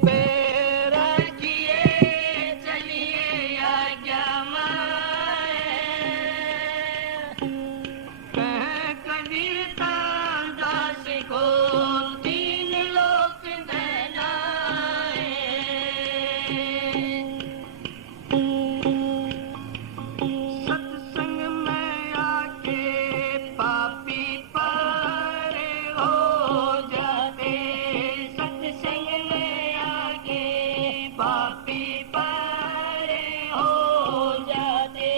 पे रखिए चलिए आज्ञा माए। कह कबीर दास को तीन लोक बहलाए। सत्संग में आके पापी पार हो जाते। सत्संग में आके पापी पार हो जाते।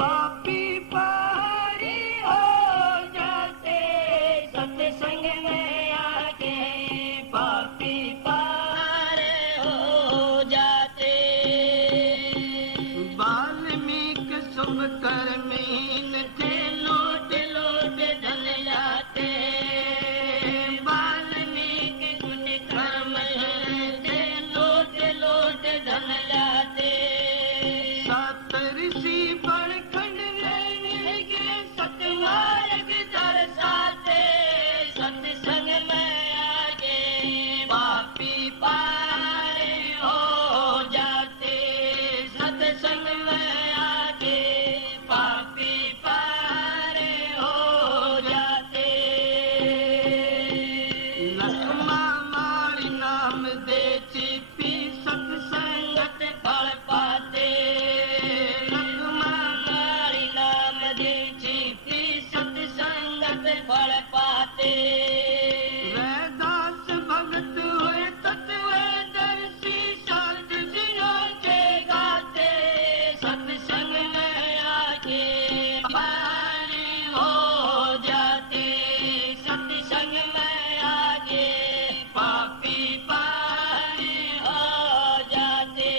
पापी पार हो जाते। सत्संग में आके पापी पार हो जाते। वाल्मीकि शुभ कर्मीन थे लोट लोट धन जाते। वाल्मीकि गुण कर्महीन थे लोट लोट धन जाते। सात ऋषि बड़खंड में के सतमार्ग दर्शाते। सत्संग में आगे पापी पार हो जाते। सत्संग में आगे पापी पार हो जाते। लखमा मारी नाम दे छिपी सत्संगत फल पाते। लखमा मारी नाम दे छिपी सत्संगत फल पाते। वैदास भगत हुए तत्वदर्शी साध जिनों के गाते। सत्संग में आके पार हो जाते। सत्संग में आके पापी पार हो जाते।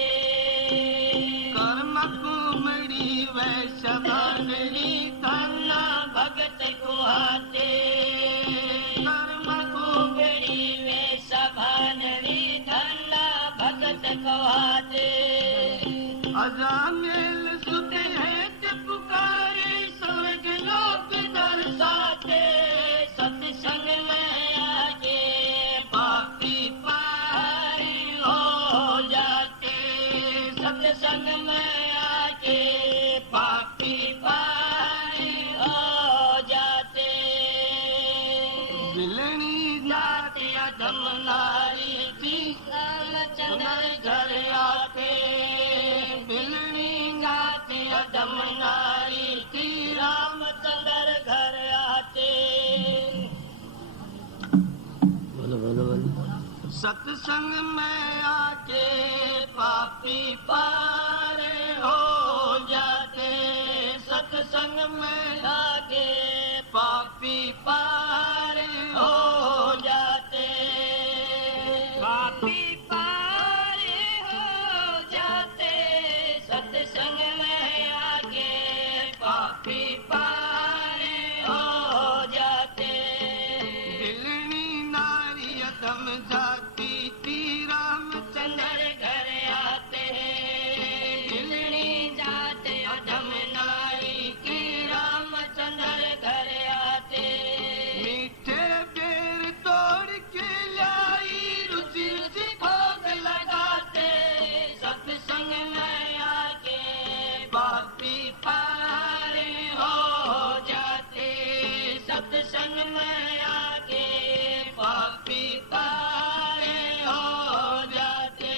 कर्म कुमड़ी वैश्य बानरी धन्ना भगत कुहाते। कर्म कुमड़ी वैश्य बानरी धन्ना भगत कुहाते। अजामिल सुत है पुकारे स्वर्ग लोक दर्शाते। सत्संग में आके पापी पार हो जाते। सत्संग में आके पापी पार हो जाते। बिलनी जाति अधम नारी थी रामचंद्र घर आते। बिलनी जाति अधम नारी थी रामचंद्र घर आते। बोलो बोलो बोलो। सत्संग में आके पापी पार हो जाते। सत्संग में आके पापी पार हो जाते। पापी पार हो जाते। सत्संग में आके पापी पार हो जाते। बिलनी नारी अधम जाती थी रामचंद्र घर आते। बिलनी जाते अधम नारी की रामचंद्र घर आते। मीठे बेर तोड़ के लाई रुचि रुचि भोग लगाते। सत्संग में आके पापी पार हो जाते। सत्संग में आके पापी पार हो जाते।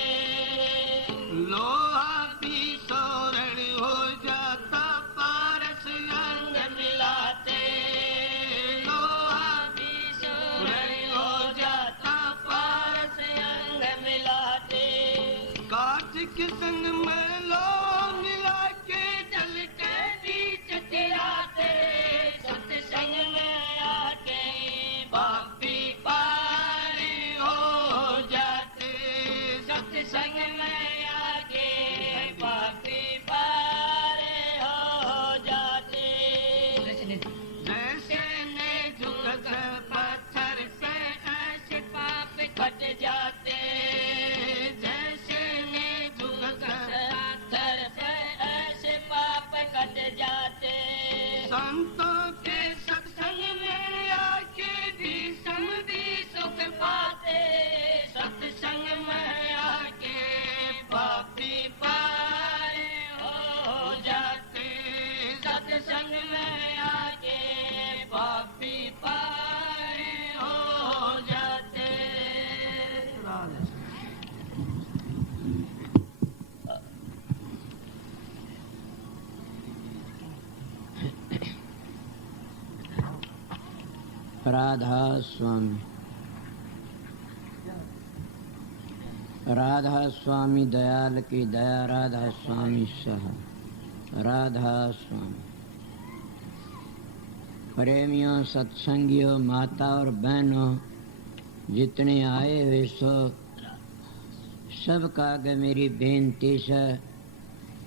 राधा स्वामी। राधा स्वामी दयाल की दया, राधा स्वामी सह। राधा स्वामी। प्रेमियों, सत्संगियों, माता और बहनों, जितने आए हुए सो सबका आगे मेरी बेनती से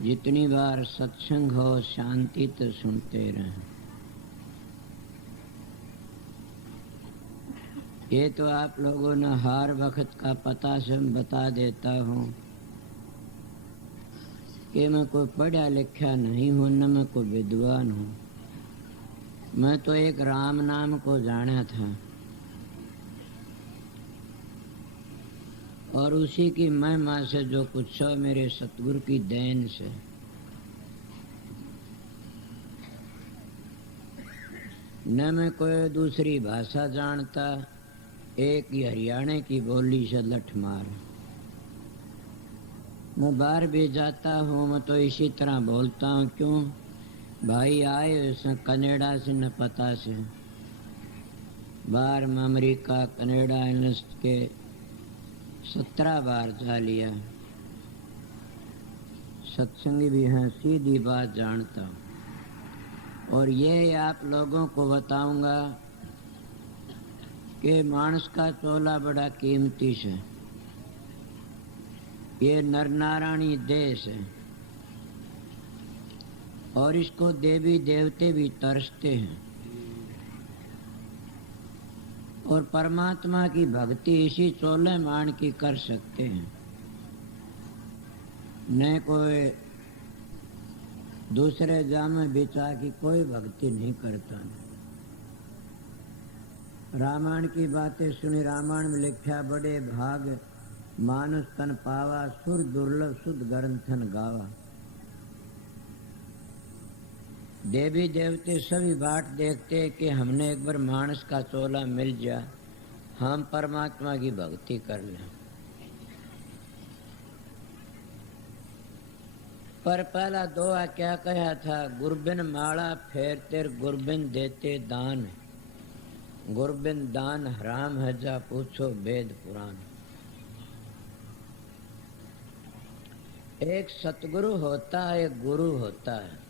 जितनी बार सत्संग हो शांति तो सुनते रहें। ये तो आप लोगों ने हर वक्त का पता से बता देता हूँ कि मैं कोई पढ़ा लिखा नहीं हूँ, न मैं कोई विद्वान हूँ। मैं तो एक राम नाम को जाना था और उसी की महिमा से जो कुछ हो मेरे सतगुरु की देन से। न मैं कोई दूसरी भाषा जानता, एक ही हरियाणा की बोली से लठ मार। मैं बाहर भी जाता हूँ मैं तो इसी तरह बोलता हूँ। क्यों भाई आए से कनाडा से न पता से, बाहर में अमेरिका कनाडा इंग्लैंड के 17 बार जा लिया। सत्संगी भी हैं, सीधी बात जानता हूँ। और ये आप लोगों को बताऊंगा कि मानस का चोला बड़ा कीमती है। ये नरनारायणी देश है और इसको देवी देवते भी तरसते हैं और परमात्मा की भक्ति इसी चोले मान की कर सकते हैं। न कोई दूसरे जामे बिचा की कोई भक्ति नहीं करता। रामायण की बातें सुनी। रामायण में लिखा बड़े भाग मानुष तन पावा, सुर दुर्लभ सुध ग्रंथन गावा। देवी देवते सभी बाट देखते कि हमने एक बार मानस का चोला मिल जा, हम परमात्मा की भक्ति कर लें। पर पहला दोहा क्या कहा था? गुरबिन माला फेर तेर गुरबिन देते दान, गुरबिन दान हराम है जा पूछो वेद पुराण। एक सतगुरु होता है, एक गुरु होता है।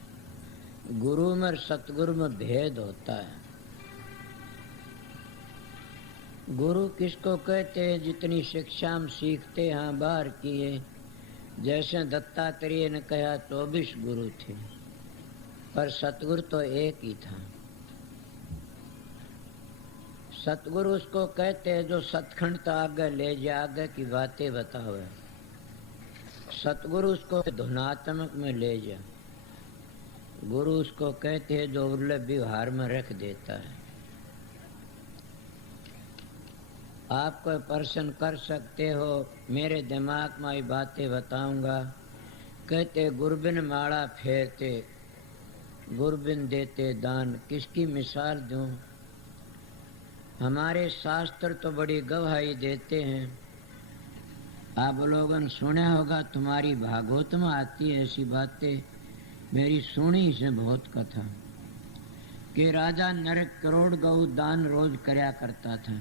गुरु में सतगुरु में भेद होता है। गुरु किसको कहते हैं? जितनी शिक्षा हम सीखते हैं बाहर किए। जैसे दत्तात्रेय ने कहा 24 गुरु थे, पर सतगुरु तो एक ही था। सतगुरु उसको कहते हैं जो सतखंड तो आगे ले जा, आगे की बातें बतावे। सतगुरु उसको धुनात्मक में ले जा। गुरु उसको कहते हैं जो उर्ले व्यवहार में रख देता है। आप कोई प्रश्न कर सकते हो, मेरे दिमाग में ये बातें बताऊंगा। कहते गुरबिन माला फेरते गुरबिन देते दान। किसकी मिसाल दूं? हमारे शास्त्र तो बड़ी गवाही देते हैं। आप लोगों ने सुना होगा, तुम्हारी भागवत में आती है ऐसी बातें। मेरी सुनी से बहुत कथा कि राजा नरक करोड़ गौ दान रोज करया करता था।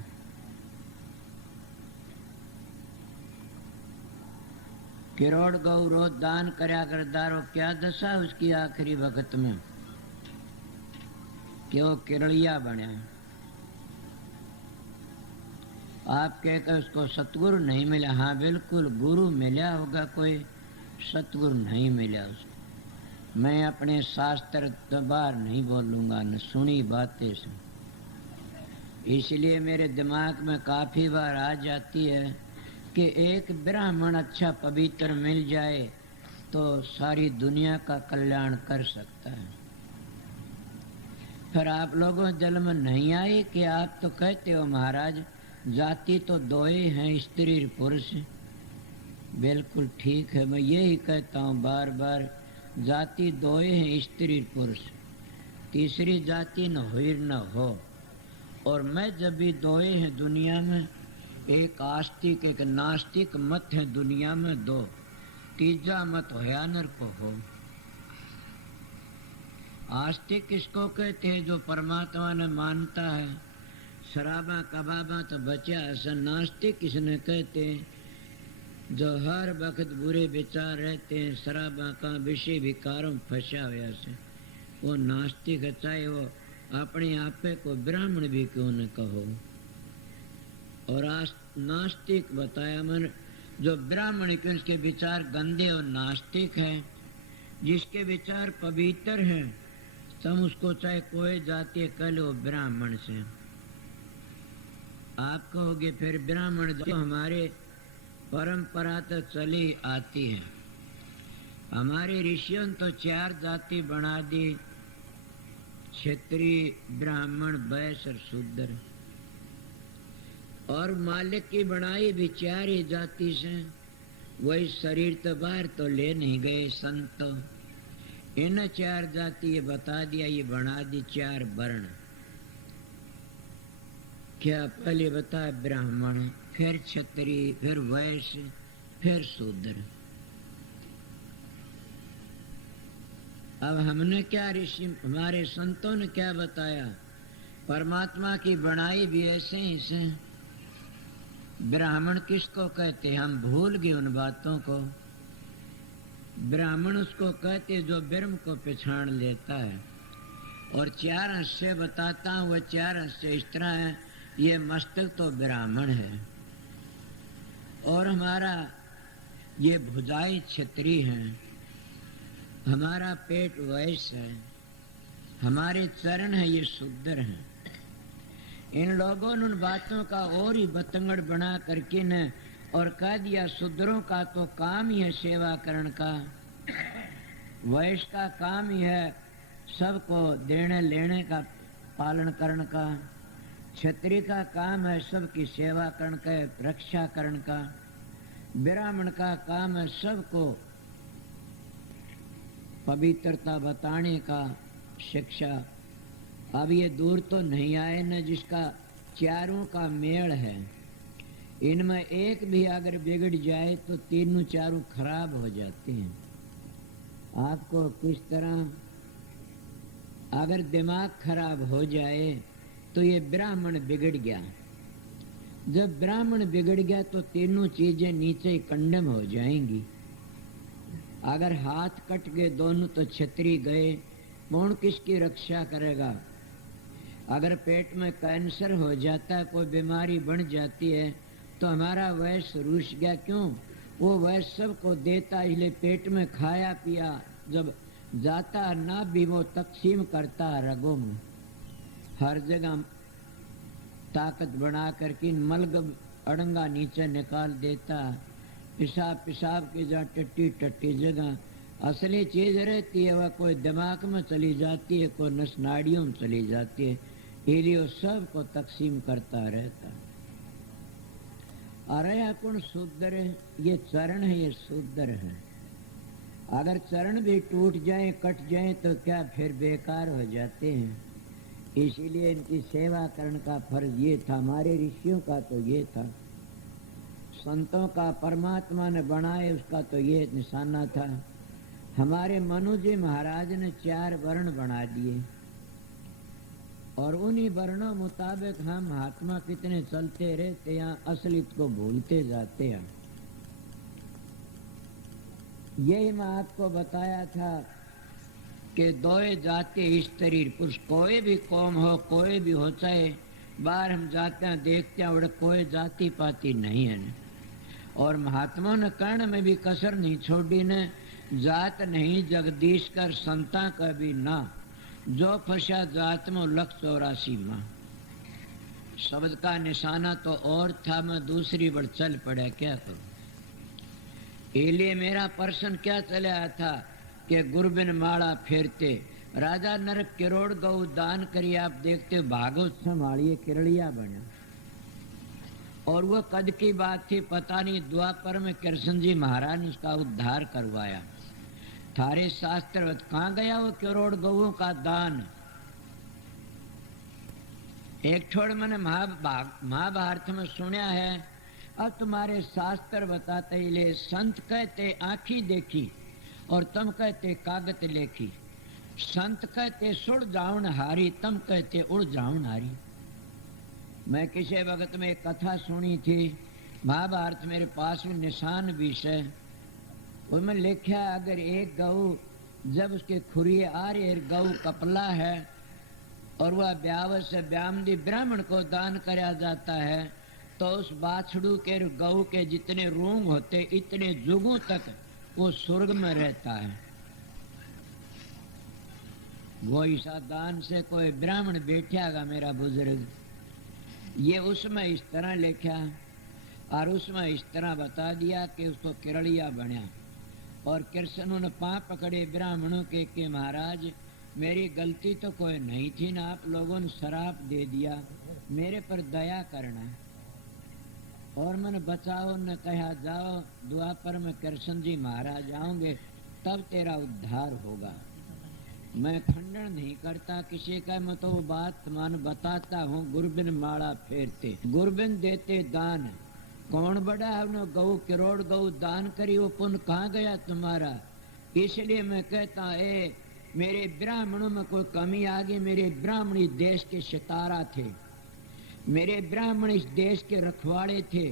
करोड़ गौ रोज दान करया करता। क्या दशा उसकी आखिरी वक्त में कि वो केरलिया बने। आप कहकर उसको सतगुरु नहीं मिला। हाँ बिल्कुल, गुरु मिला होगा कोई, सतगुरु नहीं मिला उसको। मैं अपने शास्त्र तो बाहर नहीं बोलूंगा, न सुनी बातें से। इसलिए मेरे दिमाग में काफी बार आ जाती है कि एक ब्राह्मण अच्छा पवित्र मिल जाए तो सारी दुनिया का कल्याण कर सकता है। फिर आप लोगों जल में नहीं आए कि आप तो कहते हो महाराज जाति तो दो ही हैं, स्त्री और पुरुष। बिल्कुल ठीक है, मैं यही कहता हूँ बार बार, जाति दो ही हैं, स्त्री और पुरुष। तीसरी जाति न हो न हो। और मैं जब भी दो ही हैं दुनिया में, एक आस्तिक एक नास्तिक मत है दुनिया में दो, तीजा मत होया नर को हो। आस्तिक किसको कहते हैं? जो परमात्मा ने मानता है, शराबा कबाबा तो बचा सन। नास्तिक किसने कहते हैं? जो हर वक्त बुरे विचार रहते हैं, शराबा का विषय विकारों में फंसा हुआ से, वो नास्तिक है। चाहे वो अपने आपे को ब्राह्मण भी क्यों न कहो। और आज नास्तिक बताया मन, जो ब्राह्मण क्यों, उसके विचार गंदे और नास्तिक है। जिसके विचार पवित्र हैं, तुम उसको चाहे कोई जाति कह लो ब्राह्मण से। आप कहोगे फिर ब्राह्मण जो हमारे परंपरा तो चली आती है। हमारे ऋषियों ने तो 4 जाति बना दी, क्षत्रिय, ब्राह्मण, वैश्य और शूद्र। और मालिक की बनाई भी 4 ही जाति से। वही शरीर तो बाहर तो ले नहीं गए संत। इन 4 जाति ये बता दिया, ये बना दी 4 वर्ण। क्या पहले बताया ब्राह्मण, फिर क्षत्रिय, फिर वैश्य, फिर शूद्र। अब हमने क्या, ऋषि हमारे संतों ने क्या बताया? परमात्मा की बनाई भी ऐसे ही से। ब्राह्मण किसको कहते? हम भूल गए उन बातों को। ब्राह्मण उसको कहते जो ब्रह्म को पहचान लेता है। और 4 अंश से बताता हूँ, वह 4 अंश से इस तरह है। ये मस्तक तो ब्राह्मण है, और हमारा ये भुजाएं क्षत्रिय हैं, हमारा पेट वैश्य है, हमारे चरण है ये शूद्र हैं। इन लोगों ने उन बातों का और ही बतंगड़ बना करके न और कह दिया शूद्रों का तो काम ही है सेवा करण का, वैश्य का काम ही है सबको देने लेने का, पालन करण का, क्षत्रिय का काम है सबकी सेवा करण का, रक्षा करण का, ब्राह्मण का काम है सबको पवित्रता बताने का, शिक्षा। अब ये दूर तो नहीं आए न जिसका 4 का मेल है। इनमें एक भी अगर बिगड़ जाए तो 3 4 खराब हो जाते हैं। आपको किस तरह? अगर दिमाग खराब हो जाए तो ये ब्राह्मण बिगड़ गया। जब ब्राह्मण बिगड़ गया तो 3 चीजें नीचे कंडम हो जाएंगी। अगर हाथ कट गए दोनों तो क्षत्रिय गए, कौन किसकी रक्षा करेगा? अगर पेट में कैंसर हो जाता है, कोई बीमारी बढ़ जाती है, तो हमारा वैश्य रूठ गया। क्यों? वो वैश्य सबको देता, इसलिए पेट में खाया पिया जब जाता ना भी वो तकसीम करता रगों में, हर जगह ताकत बना करके मलगम अड़ंगा नीचे निकाल देता। पेशाब पेशाब की जहाँ टट्टी टट्टी जगह असली चीज रहती है वह कोई दिमाग में चली जाती है, कोई नस नाड़ियों में चली जाती है, इसलिए सबको तकसीम करता रहता। अरे कौन शूद्र है? ये चरण है, ये शूद्र है। अगर चरण भी टूट जाए कट जाए तो क्या फिर बेकार हो जाते हैं। इसीलिए इनकी सेवा करने का फर्ज ये था। हमारे ऋषियों का तो ये था, संतों का परमात्मा ने बनाए उसका तो ये निशाना था। हमारे मनु जी महाराज ने 4 वर्ण बना दिए और उन्हीं वर्णों मुताबिक हम महात्मा कितने चलते रहते हैं, असलियत को भूलते जाते हैं। यही मैं आपको बताया था कि 2 जाति स्त्री पुरुष, कोई भी कौम हो, कोई भी हो, चाहे बाहर हम जाते हैं देखते हैं और कोई जाति पाति नहीं है। और महात्माओं ने कर्ण में भी कसर नहीं छोड़ी ने, जात नहीं जगदीश कर संता का भी ना, जो फंसा जात में 184 माँ। शब्द का निशाना तो और था, मैं दूसरी बार चल पड़ा, क्या करूं। इसलिए मेरा प्रश्न क्या चला था कि गुरबिन माला फेरते, राजा नरक करोड़ गौ दान करिए, आप देखते भागवत संभालिए किरड़िया बना। और वो कद की बात थी, पता नहीं द्वापर में कृष्ण जी महाराज ने उसका उद्धार करवाया। थारे शास्त्र कहाँ गया वो करोड़ गौओं का दान? एक छोड़ मैंने महाभारत में सुना है, अब तुम्हारे शास्त्र बताते ले, संत कहते आंखी देखी और तुम कहते कागत लेखी। संत कहते सुड़ जाऊन हारी, तुम कहते उड़ जाऊन हारी। मैं किसी वक्त में एक कथा सुनी थी, महाभारत मेरे पास में निशान भी है, उसमें लिखा अगर एक गऊ जब उसके खुरिए आ रहे गऊ कपला है और वह ब्याव से ब्यामदी ब्राह्मण को दान कराया जाता है तो उस बाछड़ू के गऊ के जितने रूंग होते इतने जुगों तक वो स्वर्ग में रहता है। वो ऐसा दान से कोई ब्राह्मण बैठेगा मेरा बुजुर्ग, ये उसमें इस तरह लिखा और उसमें इस तरह बता दिया कि उसको किरलिया बना और कृष्ण ने पांव पकड़े ब्राह्मणों के महाराज मेरी गलती तो कोई नहीं थी ना, आप लोगों ने शराप दे दिया, मेरे पर दया करना और मन बचाओ। न कहा जाओ द्वापर में कृष्ण जी महाराज आएंगे तब तेरा उद्धार होगा। मैं खंडन नहीं करता किसी का, मैं तो वो बात मान बताता हूँ। गुरबिन माला फेरते गुरबिन देते दान, कौन बड़ा है उन्होंने गौ करोड़ गौ दान करी, वो पुण्य कहाँ गया तुम्हारा। इसलिए मैं कहता ए मेरे ब्राह्मणों में कोई कमी आ गई, मेरे ब्राह्मण इस देश के सितारा थे, मेरे ब्राह्मण इस देश के रखवाड़े थे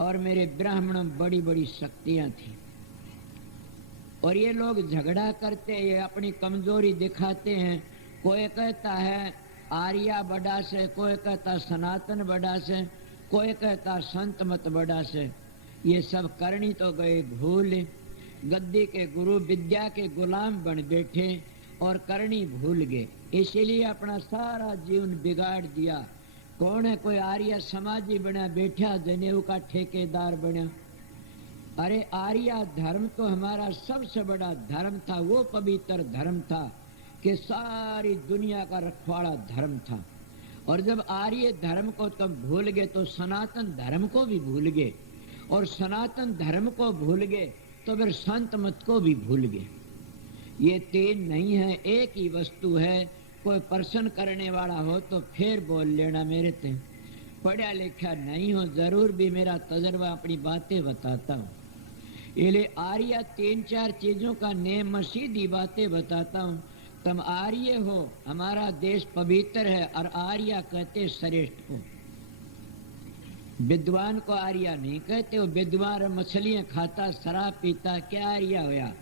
और मेरे ब्राह्मणों में बड़ी बड़ी शक्तियां थी। और ये लोग झगड़ा करते, ये अपनी कमजोरी दिखाते हैं। कोई कहता है आर्या बड़ा से, कोई कहता सनातन बड़ा से, कोई कहता संत मत बड़ा से। ये सब करनी तो गए भूल, गद्दी के गुरु विद्या के गुलाम बन बैठे और करनी भूल गए, इसीलिए अपना सारा जीवन बिगाड़ दिया। कौन है कोई आर्य समाजी बना बैठा, जनेऊ का ठेकेदार बना। अरे आर्य धर्म तो हमारा सबसे बड़ा धर्म था, वो पवित्र धर्म था कि सारी दुनिया का रखवाड़ा धर्म था। और जब आर्य धर्म को तुम भूल गए तो सनातन धर्म को भी भूल गए, और सनातन धर्म को भूल गए तो फिर संत मत को भी भूल गए। ये तीन नहीं है, एक ही वस्तु है। कोई प्रश्न करने वाला हो तो फिर बोल लेना, मेरे ते पढ़ा लिखा नहीं हो, जरूर भी मेरा तजर्बा अपनी बातें बताता हूँ। इसलिए आर्य तीन चार चीजों का नेम सीधी बातें बताता हूँ। तुम आर्य हो, हमारा देश पवित्र है और आर्य कहते श्रेष्ठ को। विद्वान को आर्य नहीं कहते, वो विद्वान मछलियां खाता शराब पीता क्या आर्य होया।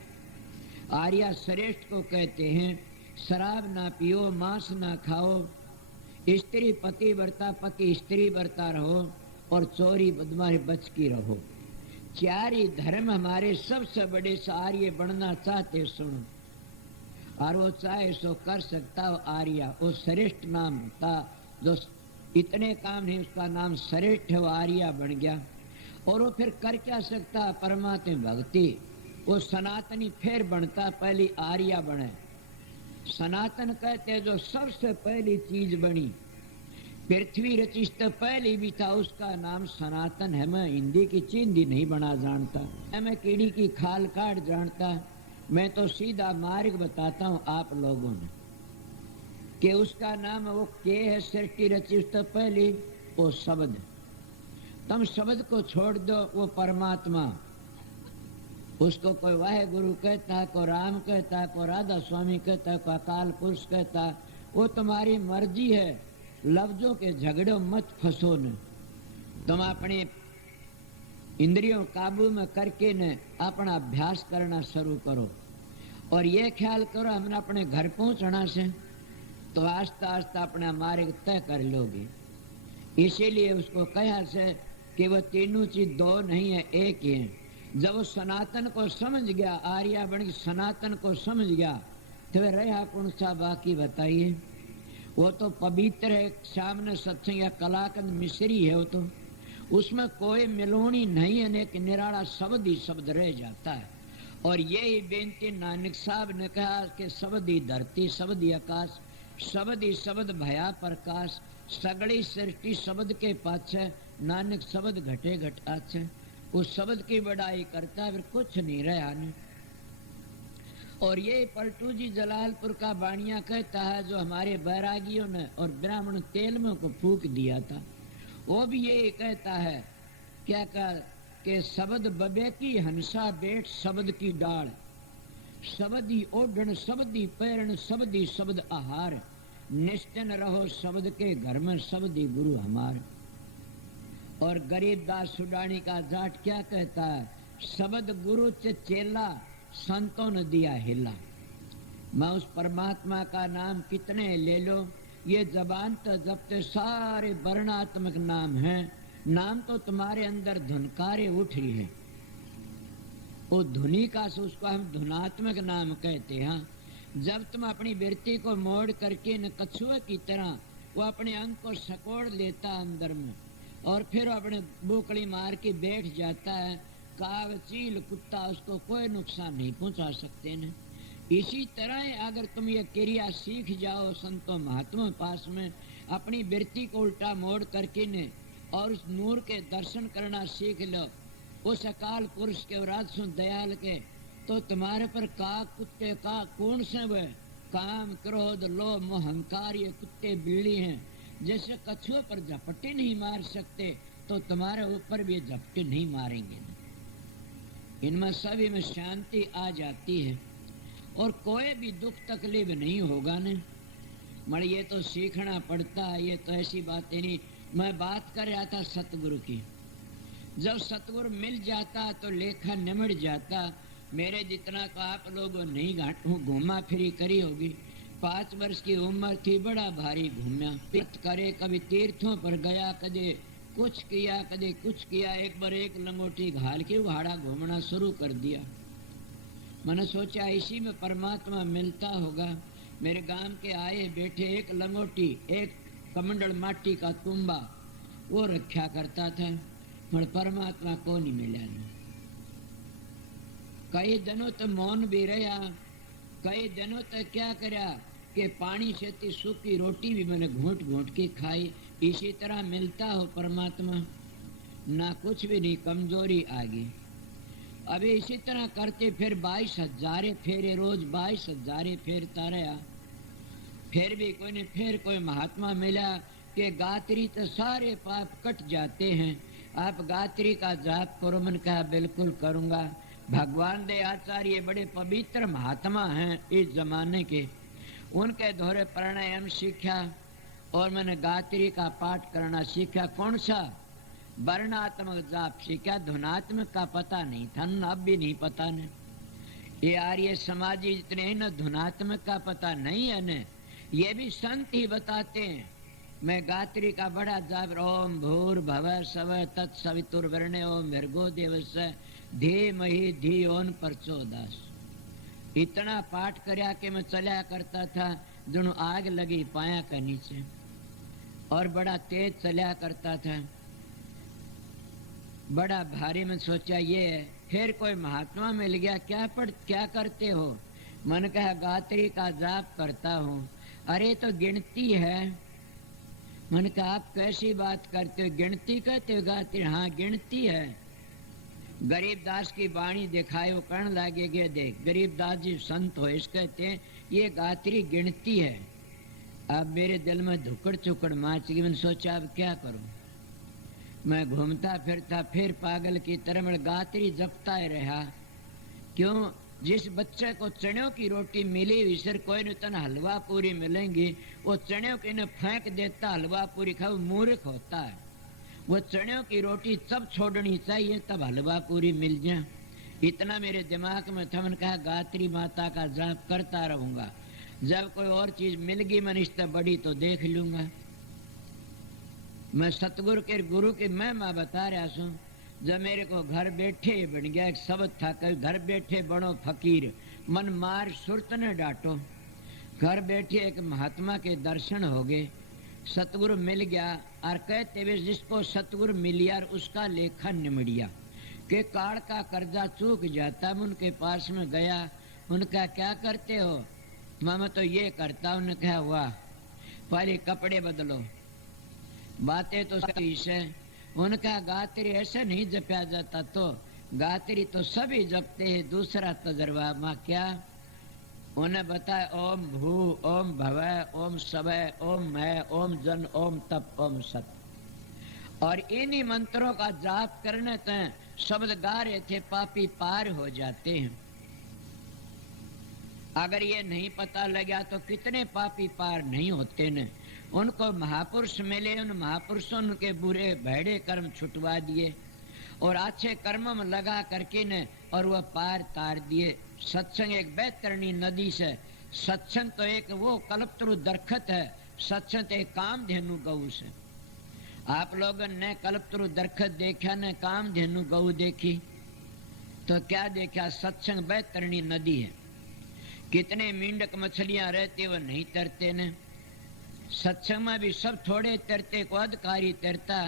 आर्य श्रेष्ठ को कहते हैं। शराब ना पियो, मांस ना खाओ, स्त्री पति बरता, पति स्त्री बरता रहो और चोरी बदमाशी बच की रहो। चार ही धर्म हमारे सबसे बड़े आर्य बनना चाहते सुनो, और वो चाहे सो कर सकता हो आर्य। वो श्रेष्ठ नाम था, जो इतने काम नहीं उसका नाम श्रेष्ठ है, वो आर्य बन गया। और वो फिर कर क्या सकता, परमात्मा भक्ति। वो सनातनी फिर बनता, पहली आर्य बने। सनातन कहते जो सबसे पहली चीज बनी, पृथ्वी रचित तो पहली भी था, उसका नाम सनातन है। मैं हिंदी की चिंदी नहीं बना जानता, मैं कीड़ी की खाल काट जानता, मैं तो सीधा मार्ग बताता हूँ आप लोगों ने कि उसका नाम वो के है। सृष्टि रचित तो पहली वो शब्द, तुम शब्द को छोड़ दो, वो परमात्मा। उसको कोई वाहे गुरु कहता है, कोई राम कहता है, कोई राधा स्वामी कहता है, कोई अकाल पुरुष कहता है, वो तुम्हारी मर्जी है। लफ्जों के झगड़ों मत फंसो न, तुम अपने इंद्रियों काबू में करके न अपना अभ्यास करना शुरू करो। और ये ख्याल करो हमने अपने घर पहुंचना से तो आस्ता आस्ता अपना मार्ग तय कर लोगे। इसीलिए उसको कहा से कि वह तीनों चीज दो नहीं है, एक ही है। जब वो सनातन को समझ गया, आर्य बन के सनातन को समझ गया, तो वे रहा कौन सा बाकी बताइए। वो तो पवित्र है, सामने सत्संग या कलाकंद मिश्री है, वो तो उसमें कोई मिलोनी नहीं है, एक निराला शब्द ही शब्द रह जाता है। और यही बेनती नानक साहब ने कहा कि शब्द ही धरती, शब्द ही आकाश, शब्द ही शब्द भया प्रकाश, सगड़ी सृष्टि शब्द के पाछे, नानक शब्द घटे घट आछे। उस शब्द की बड़ाई करता है, फिर कुछ नहीं रहा नहीं। और ये पलटू जी जलालपुर का बाणिया कहता है, जो हमारे बैरागियों ने और ब्राह्मण तेल में को फूक दिया था, वो भी यही कहता है क्या कहा कि शब्द बबे की हंसा बेट शब्द की डाल, शब्द ही ओढ़न शब्द ही पैरण शब्द ही शब्द आहार। निश्चिन रहो शब्द के घर में, शब्द ही गुरु हमार। और गरीबदास सुडानी का जाट क्या कहता है, शब्द गुरु च चेला, संतों ने दिया हिला। मैं उस परमात्मा का नाम कितने ले लो, ये जबान तो जपते सारे वर्णात्मक नाम हैं। नाम तो तुम्हारे अंदर धुनकारे उठ रही है, वो धुनी का से उसको हम धुनात्मक नाम कहते हैं। जब तुम अपनी वृत्ति को मोड़ करके न कछुए की तरह वो अपने अंग को सकोड़ लेता अंदर में और फिर अपने बोकड़ी मार के बैठ जाता है, काग चील कुत्ता उसको कोई नुकसान नहीं पहुंचा सकते न। इसी तरह अगर तुम ये क्रिया सीख जाओ संतों महात्मा पास में, अपनी वृत्ति को उल्टा मोड़ करके ने और उस नूर के दर्शन करना सीख लो, उस अकाल पुरुष के राजसु दयाल के, तो तुम्हारे पर काग कुत्ते का कौन से वे काम क्रोध लोभ मोह अहंकार ये कुत्ते बिल्ली हैं, जैसे कछुए पर झपट्टे नहीं मार सकते तो तुम्हारे ऊपर भी झपट्टे नहीं मारेंगे। इनमें सभी में शांति आ जाती है और कोई भी दुख तकलीफ नहीं होगा न। मगर ये तो सीखना पड़ता है, ये तो ऐसी बातें नहीं। मैं बात कर रहा था सतगुरु की, जब सतगुरु मिल जाता तो लेखा निमट जाता। मेरे जितना तो आप लोगों नहीं घूमा फिरी करी होगी। 5 वर्ष की उम्र थी, बड़ा भारी घूमया तीर्थ करे, कभी तीर्थों पर गया, कदे कुछ किया कदे कुछ किया। एक बार एक लंगोटी घाल के उहाड़ा घूमना शुरू कर दिया। मैंने सोचा इसी में परमात्मा मिलता होगा। मेरे गांव के आए बैठे एक लंगोटी एक कमंडल माटी का तुम्बा वो रखा करता था, पर परमात्मा को नहीं मिला। कई दिनों तक मौन भी रहा, कई दिनों तक क्या करा कि पानी से ती सूखी रोटी भी मैंने घूंट घूंट के खाई। इसी तरह मिलता हो परमात्मा ना, कुछ भी नहीं, कमजोरी आ गई। अभी इसी तरह करते फिर 22,000 फेरे रोज 22,000 फेरता रहा। फिर भी कोई नहीं, फिर कोई महात्मा मिला कि गात्री तो सारे पाप कट जाते हैं, आप गात्री का जाप करो। मैंने कहा बिल्कुल करूंगा। भगवान दे आचार्य बड़े पवित्र महात्मा हैं इस जमाने के, उनके दोहरे प्राणायाम सीखा और मैंने गात्री का पाठ करना सीखा। कौन सा? वर्णात्मक जाप सीखा, धुनात्मक का पता नहीं था, अब भी नहीं पता न। ये आर्य समाजी जितने हैं न, धुनात्मक का पता नहीं है न, ये भी संत ही बताते हैं। मैं गात्री का बड़ा जाप, ओम भूर भव सव तत्सवितुर्वरेण्य ओम भर्गो देवस्य धीमहि धियो न प्रचोदयात्। इतना पाठ करया कि मैं चला करता था जणु आग लगी पाया के नीचे, और बड़ा तेज चला करता था, बड़ा भारी। में सोचा ये है। फिर कोई महात्मा मिल गया, क्या करते हो? मन कहा गात्री का जाप करता हूँ। अरे तो गिनती है। मन कहा आप कैसी बात करते हो, गिनती कहते हो गात्री? हाँ गिनती है। गरीबदास की वाणी दिखाए, वो कर्ण लागे गए, देख गरीबदास जी संत हो, इस कहते हैं ये गात्री गिनती है। अब मेरे दिल में धुकड़ चुकड़ माच गई। मैंने सोचा अब क्या करूं। मैं घूमता फिरता फिर पागल की तरह मैं गात्री जपता ही रहा। क्यों? जिस बच्चे को चणों की रोटी मिली, इसर कोई न तन हलवा पूरी मिलेंगी, वो चणों की न फेंक देता, हलवा पूरी खाओ, मूर्ख होता है। वो चणों की रोटी तब छोड़नी चाहिए तब हलवा पूरी मिल जाए। इतना मेरे दिमाग में था। मैंने कहा गात्री माता का जाप करता रहूंगा, जब कोई और चीज मिल गई मैं इससे बड़ी तो देख लूंगा। मैं सतगुरु के गुरु की महिमा बता रहा हूँ। जब मेरे को घर बैठे बन गया एक शब्द था, कभी घर बैठे बड़ो फकीर मन मार सुरत ने डांटो। घर बैठे एक महात्मा के दर्शन हो गए, सतगुरु मिल गया। और कहते हुए जिसको सतगुरु मिल गया उसका लेखा निमड़िया के काल का कर्जा चूक जाता। मैं उनके पास में गया, उनका क्या करते हो? मैं तो ये करता हूँ। उन्होंने कहा हुआ पहले कपड़े बदलो, बातें तो सही से। उनका गात्री ऐसे नहीं जपया जाता, तो गात्री तो सभी जपते हैं। दूसरा तजर्बा माँ क्या? उन्हें बताया ओम भू ओम भवय ओम सवय ओम मैं ओम जन ओम तप ओम सत। और इन्हीं मंत्रों का जाप करने से शब्द गा रहे थे, पापी पार हो जाते हैं। अगर ये नहीं पता लगा तो कितने पापी पार नहीं होते न। उनको महापुरुष मिले, उन महापुरुषों के बुरे भैड़े कर्म छुटवा दिए और अच्छे कर्म में लगा करके न और वह पार तार दिए। सत्संग एक बैतरणी नदी से, सत्संग तो एक वो कल्पतरु दरखत है, सत्संग तो एक कामधेनु गऊ से। आप लोगों ने कल्पतरु दरखत देखा न कामधेनु गऊ देखी तो क्या देखा? सत्संग बैतरणी नदी है। कितने मेंढक मछलियां रहते वो नहीं तरते न। सत्संग में भी सब थोड़े तरते, को अधिकारी तरता।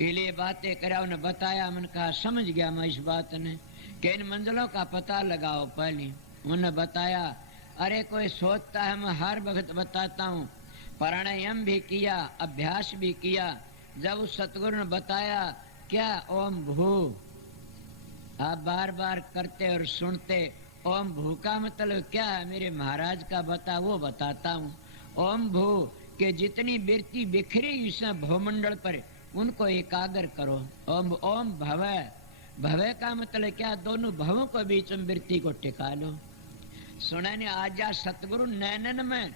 इले बातें करा उन्हें बताया, मन कहा समझ गया मैं इस बात ने कि इन मंजिलों का पता लगाओ। पहले उन्हें बताया, अरे कोई सोचता है मैं हर वक्त बताता हूँ, प्राणायाम भी किया, अभ्यास भी किया। जब उस सतगुरु ने बताया क्या ओम भू, आप बार बार करते और सुनते। ओम भू का मतलब क्या है? मेरे महाराज का बता, वो बताता हूँ। ओम भू के जितनी वृत्ति बिखरी इस भूमंडल पर उनको एकाग्र करो। ओम ओम भवय, भवय का मतलब क्या? दोनों भवों को बीच में वृत्ति को टिका लो। सुना ने आजा सतगुरु नैनन में